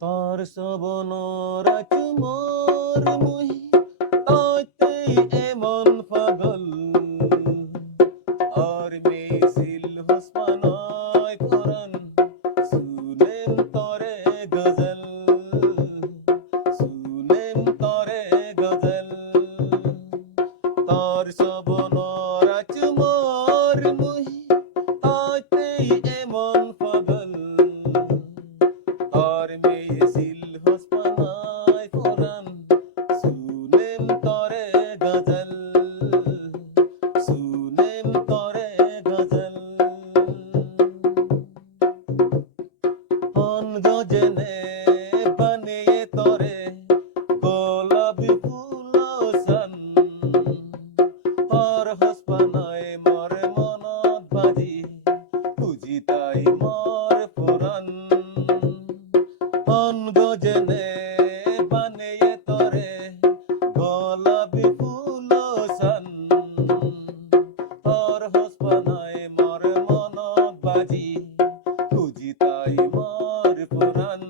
Tar sabonora chumor muhi taitei emon pagal আর মিছিল হুসমানায় কোরআন শুনেন তরে গজল শুনেন তরে গজল তার সবনর চুমর মুহি তাইতেই এমন পাগল আর মিছিল হুসমানায় কোরআন শুনেন তরে গজল শুনেন তরে গজল অন গজনে বানিয়ে তরে গোলাপি ফুল সন আর হসপানায় মরে মনত বাজি খুঁজি তাই মর পুরান অন গজনে বানিয়ে তরে গোলাপি ফুল সন আর হসপানায় মরে মনত বাজি খুঁজি তাই মর পুরান